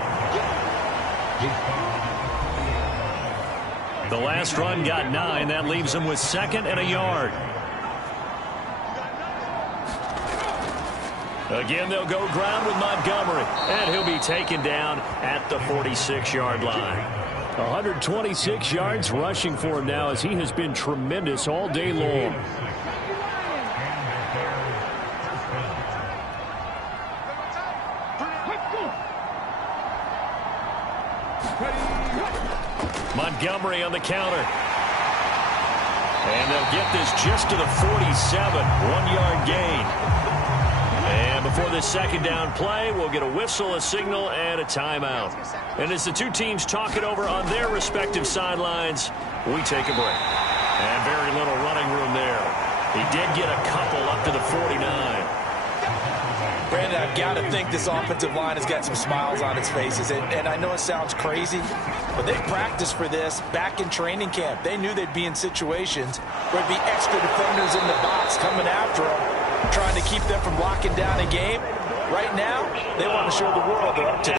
The last run got 9. That leaves him with 2nd and a yard. Again, they'll go ground with Montgomery. And he'll be taken down at the 46-yard line. 126 yards rushing for him now as he has been tremendous all day long. Montgomery on the counter. And they'll get this just to the 47. 1-yard gain. And before this 2nd down play, we'll get a whistle, a signal, and a timeout. And as the two teams talk it over on their respective sidelines, we take a break. And very little running room there. He did get a couple up to the 49. Brandon, I've got to think this offensive line has got some smiles on its faces. And I know it sounds crazy, but they practiced for this back in training camp. They knew they'd be in situations where there'd be extra defenders in the box coming after them, trying to keep them from locking down a game. Right now, they want to show the world they're up to.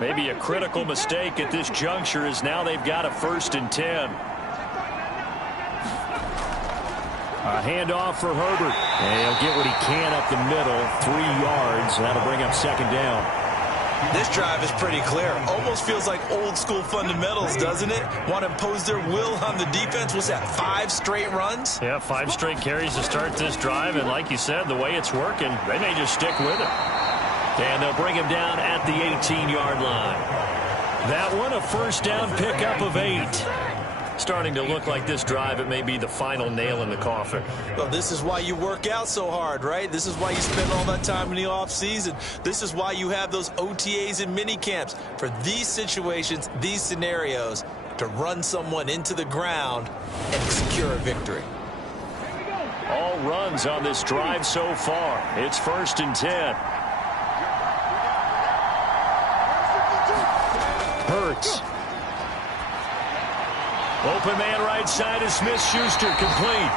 Maybe a critical mistake at this juncture is now they've got a 1st and 10. A handoff for Herbert. And he'll get what he can up the middle. 3 yards. That'll bring up 2nd down. This drive is pretty clear. Almost feels like old school fundamentals, doesn't it? Want to impose their will on the defense. Was that 5 straight runs? Yeah, 5 straight carries to start this drive. And like you said, the way it's working, they may just stick with it. And they'll bring him down at the 18-yard line. That one, a 1st down pickup of 8. Starting to look like this drive, it may be the final nail in the coffin. Well, this is why you work out so hard, right? This is why you spend all that time in the offseason. This is why you have those OTAs and mini camps. For these situations, these scenarios, to run someone into the ground and secure a victory. All runs on this drive so far. It's 1st and 10. Hurts. Open man right side is Smith-Schuster, complete.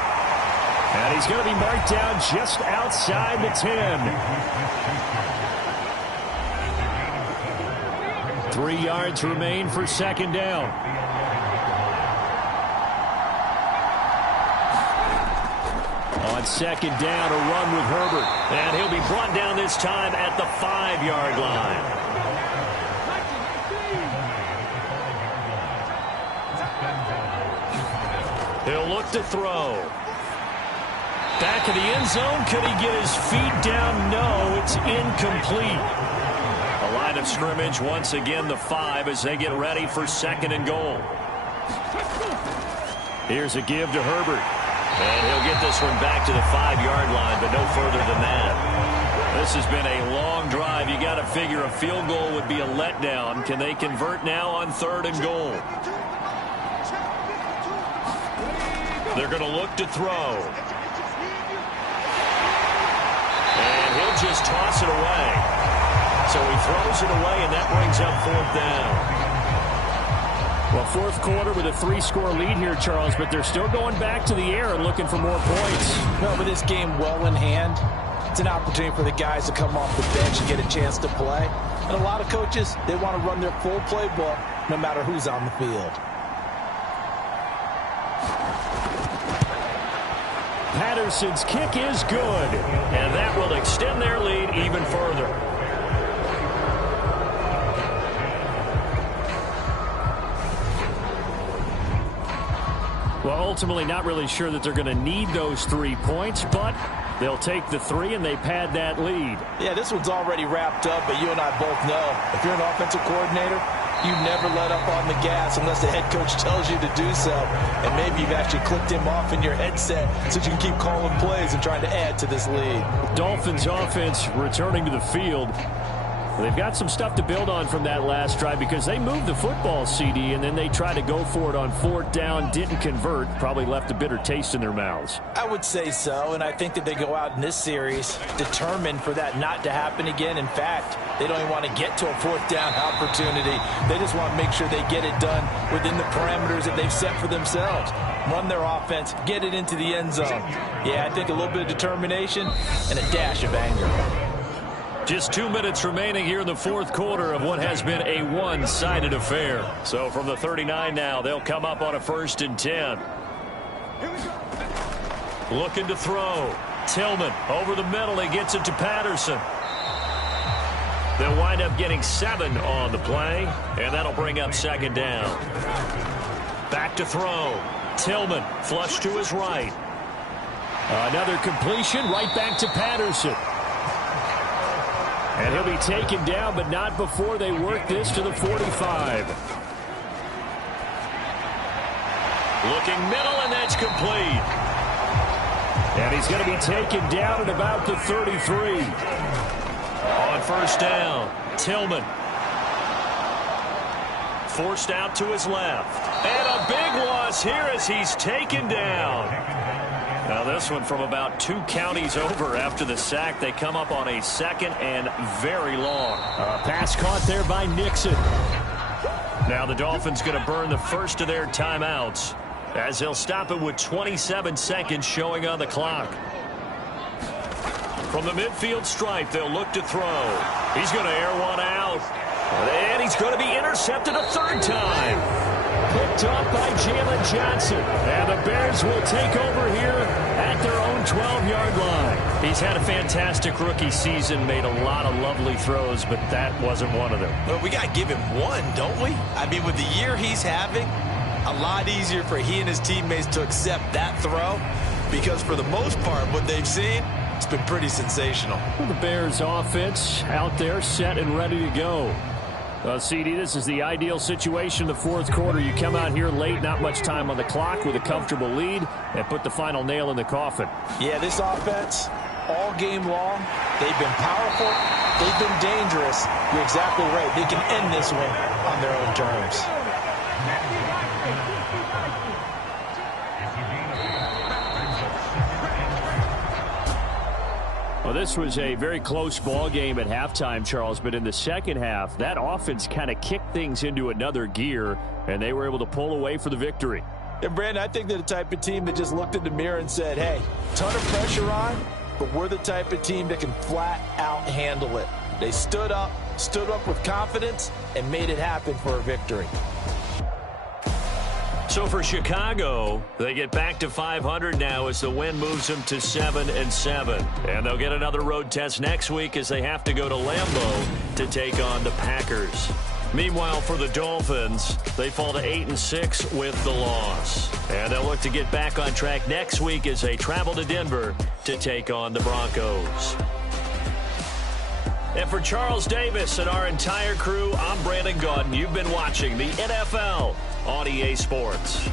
And he's going to be marked down just outside the 10. 3 yards remain for 2nd down. On 2nd down, a run with Herbert. And he'll be brought down this time at the 5-yard line. He'll look to throw. Back of the end zone. Could he get his feet down? No, it's incomplete. A line of scrimmage once again, the 5 as they get ready for 2nd and goal. Here's a give to Herbert. And he'll get this one back to the 5-yard line, but no further than that. This has been a long drive. You got to figure a field goal would be a letdown. Can they convert now on 3rd and goal? They're going to look to throw. he'll just toss it away. So he throws it away, and that brings up 4th down. Well, 4th quarter with a 3-score lead here, Charles, but they're still going back to the air and looking for more points. No, but this game well in hand, it's an opportunity for the guys to come off the bench and get a chance to play. And a lot of coaches, they want to run their full playbook no matter who's on the field. Patterson's kick is good, and that will extend their lead even further. Well, ultimately not really sure that they're going to need those 3 points, but they'll take the 3 and they pad that lead. Yeah, this one's already wrapped up, but you and I both know if you're an offensive coordinator, you never let up on the gas unless the head coach tells you to do so. And maybe you've actually clicked him off in your headset so you can keep calling plays and trying to add to this lead. Dolphins offense returning to the field. They've got some stuff to build on from that last drive because they moved the football, CD, and then they tried to go for it on 4th down, didn't convert, probably left a bitter taste in their mouths. I would say so, and I think that they go out in this series determined for that not to happen again. In fact, they don't even want to get to a 4th down opportunity. They just want to make sure they get it done within the parameters that they've set for themselves. Run their offense, get it into the end zone. Yeah, I think a little bit of determination and a dash of anger. Just 2 minutes remaining here in the 4th quarter of what has been a one-sided affair. So from the 39 now, they'll come up on a 1st and 10. Looking to throw. Tillman over the middle. He gets it to Patterson. They'll wind up getting 7 on the play, and that'll bring up 2nd down. Back to throw. Tillman flush to his right. Another completion right back to Patterson. And he'll be taken down, but not before they work this to the 45. Looking middle, and that's complete. And he's going to be taken down at about the 33. On 1st down, Tillman. Forced out to his left. And a big loss here as he's taken down. Now this one from about 2 counties over after the sack. They come up on a 2nd and very long. Pass caught there by Nixon. Now the Dolphins going to burn the first of their timeouts as they'll stop it with 27 seconds showing on the clock. From the midfield stripe, they'll look to throw. He's going to air one out. And he's going to be intercepted a 3rd time. Picked up by Jalen Johnson. And the Bears will take over here at their own 12-yard line. He's had a fantastic rookie season, made a lot of lovely throws, but that wasn't one of them. Well, we got to give him one, don't we? I mean, with the year he's having, a lot easier for he and his teammates to accept that throw because for the most part, what they've seen, it's been pretty sensational. The Bears offense out there set and ready to go. CD, this is the ideal situation in the 4th quarter. You come out here late, not much time on the clock with a comfortable lead, and put the final nail in the coffin. Yeah, this offense, all game long, they've been powerful, they've been dangerous. You're exactly right. They can end this one on their own terms. Well, this was a very close ball game at halftime, Charles, but in the second half, that offense kind of kicked things into another gear, and they were able to pull away for the victory. And, Brandon, I think they're the type of team that just looked in the mirror and said, hey, ton of pressure on, but we're the type of team that can flat out handle it. They stood up with confidence, and made it happen for a victory. So for Chicago, they get back to 500 now as the win moves them to 7-7. And they'll get another road test next week as they have to go to Lambeau to take on the Packers. Meanwhile, for the Dolphins, they fall to 8-6 with the loss. And they'll look to get back on track next week as they travel to Denver to take on the Broncos. And for Charles Davis and our entire crew, I'm Brandon Gaudin. You've been watching the NFL on EA Sports.